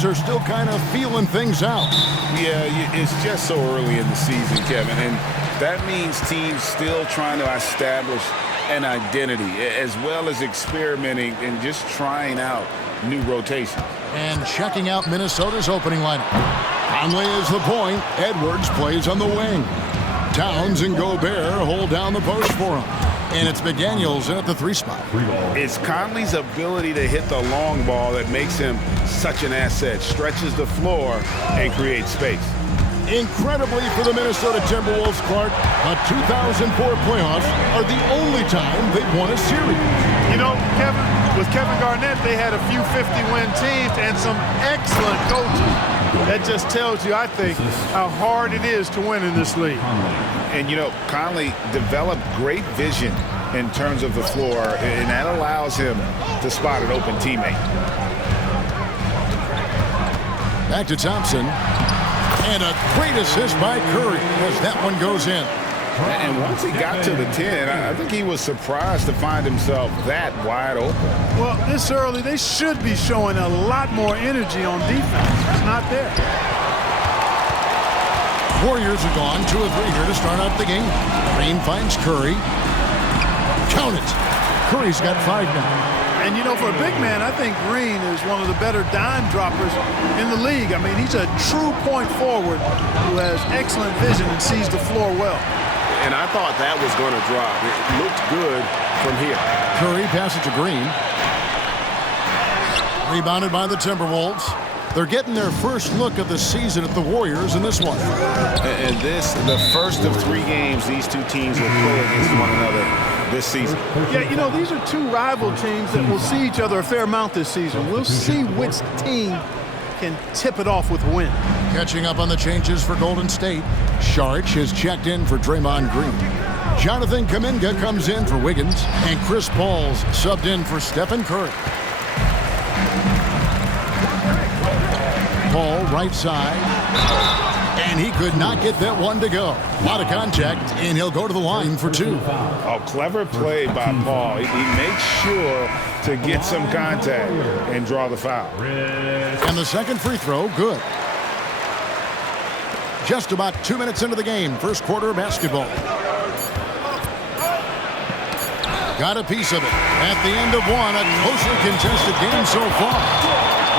teams are still kind of feeling things out. Yeah, it's just so early in the season, Kevin, and that means teams still trying to establish an identity as well as experimenting and just trying out new rotations. And checking out Minnesota's opening lineup. Conley is the point. Edwards plays on the wing. Towns and Gobert hold down the post for him. And it's McDaniels in at the 3 spot. It's Conley's ability to hit the long ball that makes him such an asset, stretches the floor, and creates space. Incredibly for the Minnesota Timberwolves, Clark, the 2004 playoffs are the only time they've won a series. You know, Kevin, with Kevin Garnett, they had a few 50-win teams and some excellent coaches. That just tells you, I think, how hard it is to win in this league. And, you know, Conley developed great vision in terms of the floor, and that allows him to spot an open teammate. Back to Thompson. And a great assist by Curry as that one goes in. And once he got to the 10, I think he was surprised to find himself that wide open. Well, this early, they should be showing a lot more energy on defense. It's not there. Warriors are gone 2 of 3 here to start out the game. Green finds Curry. Count it. Curry's got 5 now. And, you know, for a big man, I think Green is one of the better dime droppers in the league. I mean, he's a true point forward who has excellent vision and sees the floor well. And I thought that was going to drop. It looked good from here. Curry passes to Green. Rebounded by the Timberwolves. They're getting their first look of the season at the Warriors in this one. And this, the first of 3 games these two teams will play against one another this season. Yeah, you know, these are 2 rival teams that will see each other a fair amount this season. We'll see which team can tip it off with a win. Catching up on the changes for Golden State. Saric has checked in for Draymond Green. Jonathan Kuminga comes in for Wiggins. And Chris Paul's subbed in for Stephen Curry. Paul, right side. And he could not get that one to go. A lot of contact, and he'll go to the line for 2. Oh, clever play by Paul. He makes sure to get some contact and draw the foul. And the second free throw, good. Just about 2 minutes into the game, first quarter of basketball. Got a piece of it. At the end of one, a closely contested game so far.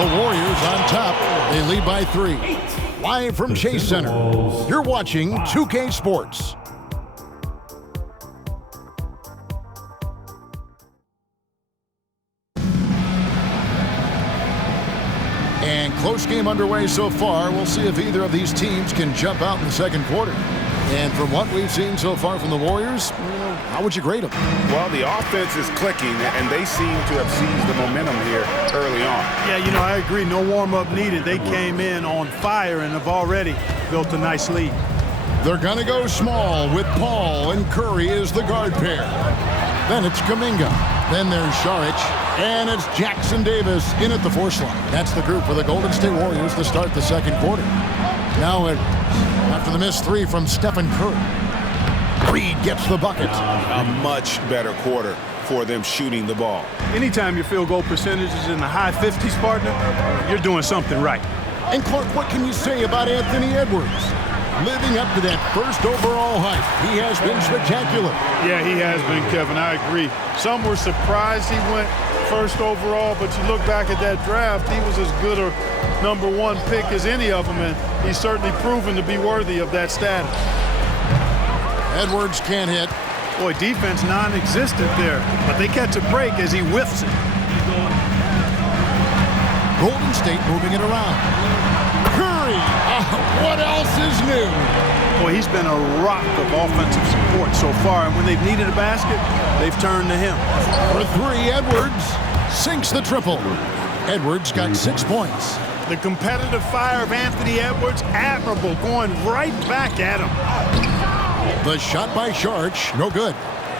The Warriors on top. They lead by 3. Live from Chase Center, you're watching 2K Sports. And close game underway so far. We'll see if either of these teams can jump out in the second quarter. And from what we've seen so far from the Warriors, how would you grade them? Well, the offense is clicking, and they seem to have seized the momentum here early on. Yeah, you know, I agree. No warm-up needed. They came in on fire and have already built a nice lead. They're going to go small with Paul and Curry as the guard pair. Then it's Kuminga. Then there's Saric. And it's Jackson Davis in at the 4 slot. That's the group for the Golden State Warriors to start the second quarter. Now, after the missed 3 from Stephen Curry, Reed gets the bucket. A much better quarter for them shooting the ball. Anytime your field goal percentage is in the high 50s, partner, you're doing something right. And Clark, what can you say about Anthony Edwards? Living up to that first overall hype, he has been spectacular. Yeah, he has been, Kevin. I agree. Some were surprised he went first overall, but you look back at that draft, he was as good a #1 pick as any of them, and he's certainly proven to be worthy of that status. Edwards can't hit. Boy, defense non-existent there, but they catch a break as he whiffs it. Golden State moving it around. Curry! What else is new? Boy, he's been a rock of offensive support so far, and when they've needed a basket, they've turned to him. For 3, Edwards sinks the triple. Edwards got 6 points. The competitive fire of Anthony Edwards, admirable, going right back at him. The shot by Saric, no good.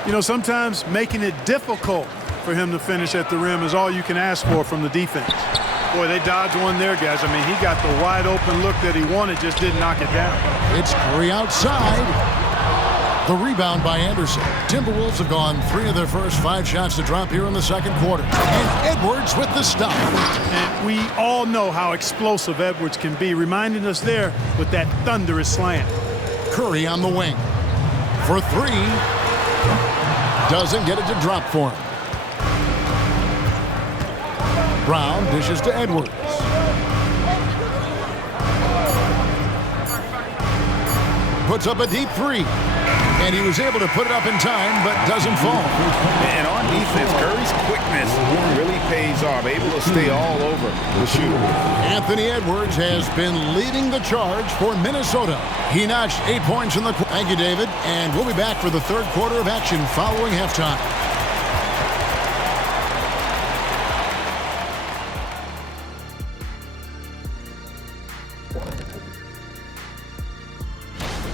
You know, sometimes making it difficult for him to finish at the rim is all you can ask for from the defense. Boy, they dodged one there, guys. I mean, he got the wide open look that he wanted, just didn't knock it down. It's Curry outside. The rebound by Anderson. Timberwolves have gone 3 of their first 5 shots to drop here in the second quarter. And Edwards with the stop. And we all know how explosive Edwards can be, reminding us there with that thunderous slant. Curry on the wing. For 3. Doesn't get it to drop for him. Brown dishes to Edwards. Puts up a deep 3. And he was able to put it up in time, but doesn't fall. And on defense, Curry's quickness really pays off, able to stay all over the shooter. Anthony Edwards has been leading the charge for Minnesota. He notched 8 points in the quarter. Thank you, David. And we'll be back for the third quarter of action following halftime.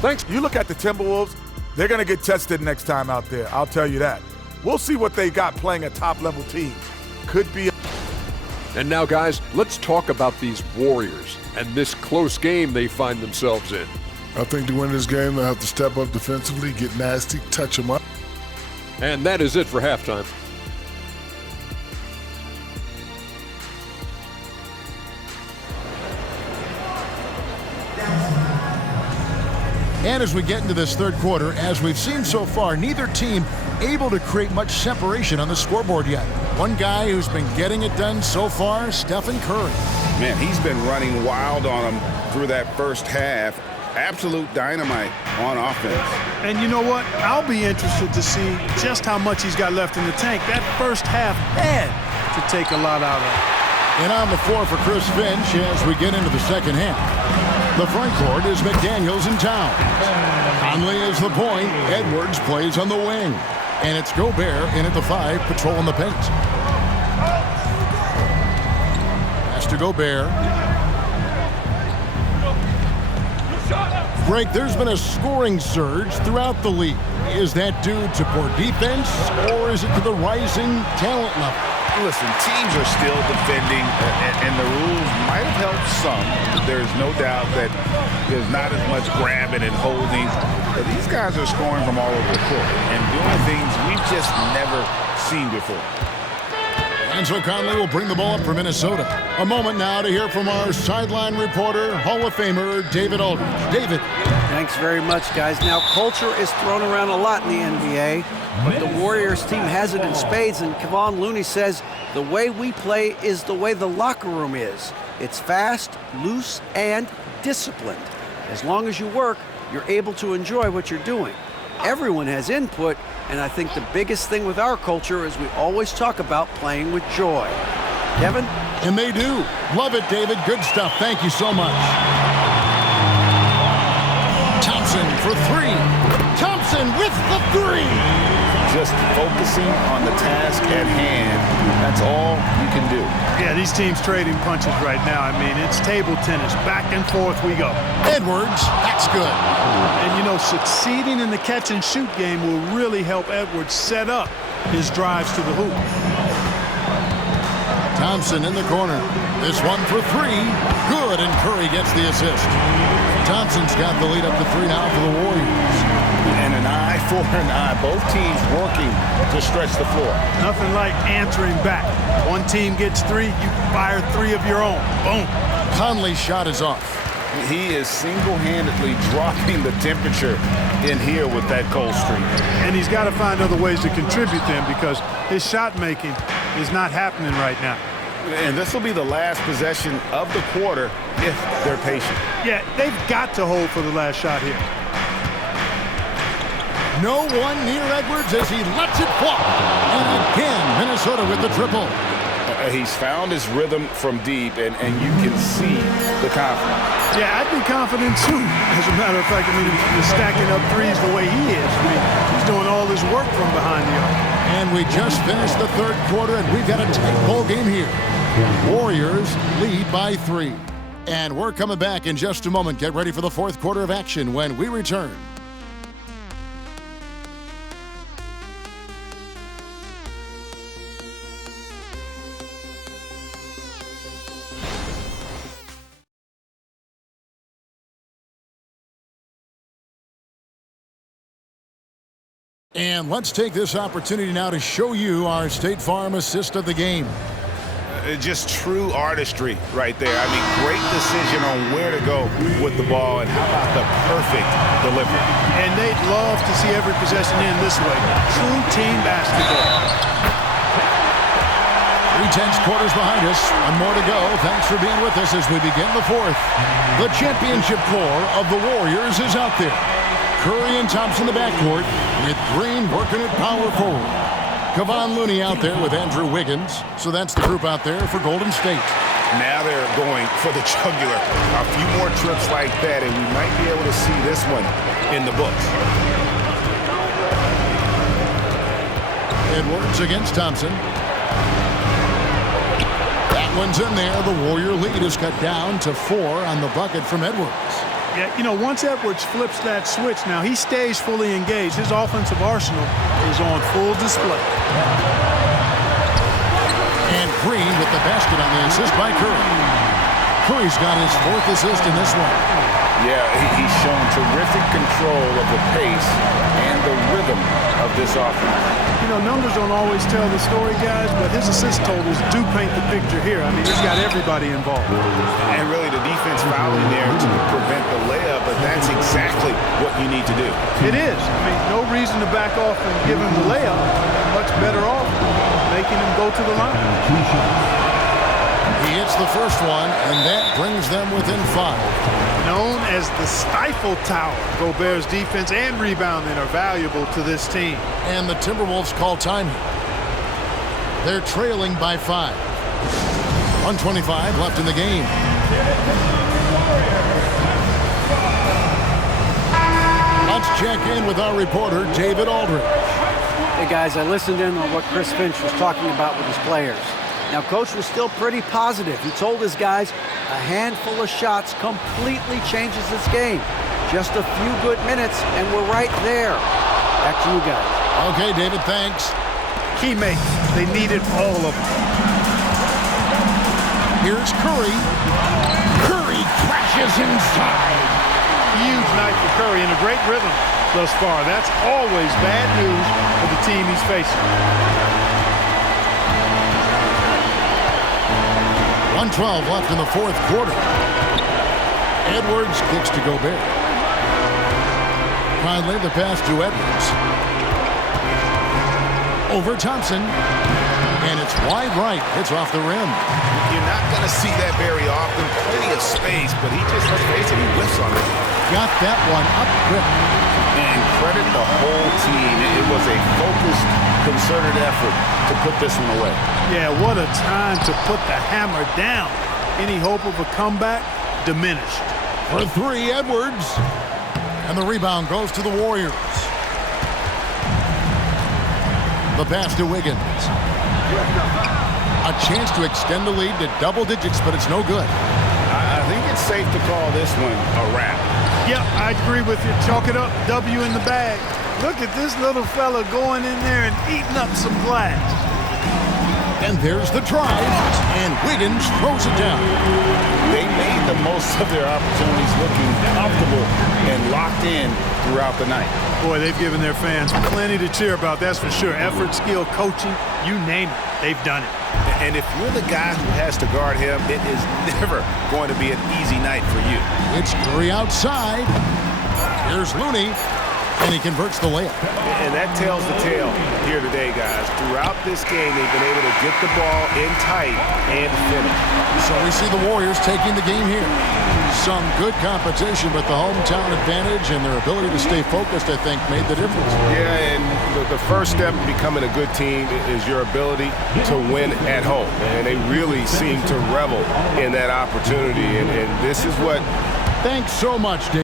Thanks. You look at the Timberwolves, they're going to get tested next time out there. I'll tell you that. We'll see what they got playing a top-level team. Could be. And now, guys, let's talk about these Warriors and this close game they find themselves in. I think to win this game, they'll have to step up defensively, get nasty, touch them up. And that is it for halftime. And as we get into this third quarter, as we've seen so far, neither team able to create much separation on the scoreboard yet. One guy who's been getting it done so far, Stephen Curry. Man, he's been running wild on him through that first half. Absolute dynamite on offense. And you know what? I'll be interested to see just how much he's got left in the tank. That first half had to take a lot out of it. And on the floor for Chris Finch as we get into the second half. The front court is McDaniels and Towns. Conley is the point. Edwards plays on the wing. And it's Gobert in at the 5, patrolling the paint. Pass to Gobert. Greg, there's been a scoring surge throughout the league. Is that due to poor defense, or is it to the rising talent level? Listen, teams are still defending, and the rules might have helped some. There's no doubt that there's not as much grabbing and holding. But these guys are scoring from all over the court and doing things we've just never seen before. And so Conley will bring the ball up for Minnesota. A moment now to hear from our sideline reporter, Hall of Famer David Aldridge. David. Thanks very much, guys. Now, culture is thrown around a lot in the NBA, but the Warriors team has it in spades, and Kevon Looney says the way we play is the way the locker room is. It's fast, loose, and disciplined. As long as you work, you're able to enjoy what you're doing. Everyone has input, and I think the biggest thing with our culture is we always talk about playing with joy. Kevin? And they do. Love it, David. Good stuff. Thank you so much. Thompson for 3. Thompson with the 3. Just focusing on the task at hand. That's all you can do. Yeah, these teams trading punches right now. I mean, it's table tennis. Back and forth we go. Edwards, that's good. And, you know, succeeding in the catch-and-shoot game will really help Edwards set up his drives to the hoop. Thompson in the corner. This one for 3. Good, and Curry gets the assist. Thompson's got the lead up to 3 now for the Warriors. And an eye for an eye. Both teams working to stretch the floor. Nothing like answering back. One team gets 3, you fire 3 of your own. Boom. Conley's shot is off. He is single-handedly dropping the temperature in here with that cold streak. And he's got to find other ways to contribute them because his shot making is not happening right now. And this will be the last possession of the quarter if they're patient. Yeah, they've got to hold for the last shot here. No one near Edwards as he lets it fly. And again, Minnesota with the triple. He's found his rhythm from deep, and you can see the confidence. Yeah, I'd be confident too. As a matter of fact, I mean, he's stacking up threes the way he is. I mean, he's doing all his work from behind the arc. And we just finished the third quarter, and we've got a tight ball game here. Warriors lead by 3. And we're coming back in just a moment. Get ready for the fourth quarter of action when we return. And let's take this opportunity now to show you our State Farm assist of the game. Just true artistry right there. I mean, great decision on where to go with the ball, and how about the perfect delivery. And they'd love to see every possession end this way. True team basketball. 3/10 quarters behind us. One more to go. Thanks for being with us as we begin the fourth. The championship core of the Warriors is out there. Curry and Thompson in the backcourt, with Green working at power forward. Kevon Looney out there with Andrew Wiggins. So that's the group out there for Golden State. Now they're going for the jugular. A few more trips like that, and we might be able to see this one in the books. Edwards against Thompson. That one's in there. The Warrior lead is cut down to 4 on the bucket from Edwards. Yeah, you know, once Edwards flips that switch, now he stays fully engaged. His offensive arsenal is on full display. And Green with the basket on the assist by Curry. Curry's got his 4th assist in this one. Yeah, he's shown terrific control of the pace and the rhythm of this offense. You know, numbers don't always tell the story, guys, but his assist totals do paint the picture here. I mean, he's got everybody involved. And really, the defense fouling there to prevent the layup, but that's exactly what you need to do. It is. I mean, no reason to back off and give him the layup. Much better off making him go to the line. He hits the first one, and that brings them within 5. Known as the Stifle Tower, Gobert's defense and rebounding are valuable to this team. And the Timberwolves call time here. They're trailing by 5. 1:25 left in the game. Let's check in with our reporter, David Aldridge. Hey, guys, I listened in on what Chris Finch was talking about with his players. Now, Coach was still pretty positive. He told his guys a handful of shots completely changes this game. Just a few good minutes, and we're right there. Back to you guys. Okay, David, thanks. Key mates, they needed all of them. Here's Curry. Curry crashes inside. Huge night for Curry and a great rhythm thus far. That's always bad news for the team he's facing. 1:12 left in the 4th quarter. Edwards kicks to Gobert. Finally, the pass to Edwards. Over Thompson. And it's wide right. Hits off the rim. You're not going to see that very often. Plenty of space, but he just, let's face it, he whiffs on it. Got that one up quick. And credit the whole team. It was a focused, concerted effort to put this one away. Yeah, what a time to put the hammer down. Any hope of a comeback diminished. For 3, Edwards. And the rebound goes to the Warriors. The pass to Wiggins. A chance to extend the lead to double digits, but it's no good. I think it's safe to call this one a wrap. Yep, I agree with you. Chalk it up, W in the bag. Look at this little fella going in there and eating up some glass. And there's the drive, and Wiggins throws it down. They made the most of their opportunities, looking comfortable and locked in throughout the night. Boy, they've given their fans plenty to cheer about, that's for sure. Effort, skill, coaching, you name it, they've done it. And if you're the guy who has to guard him, it is never going to be an easy night for you. It's Curry outside. Here's Looney. And he converts the layup. And that tells the tale here today, guys. Throughout this game, they've been able to get the ball in tight and finish. So we see the Warriors taking the game here. Some good competition, but the hometown advantage and their ability to stay focused, I think, made the difference. Yeah, and the first step in becoming a good team is your ability to win at home. And they really seem to revel in that opportunity. And this is what... Thanks so much, Dave.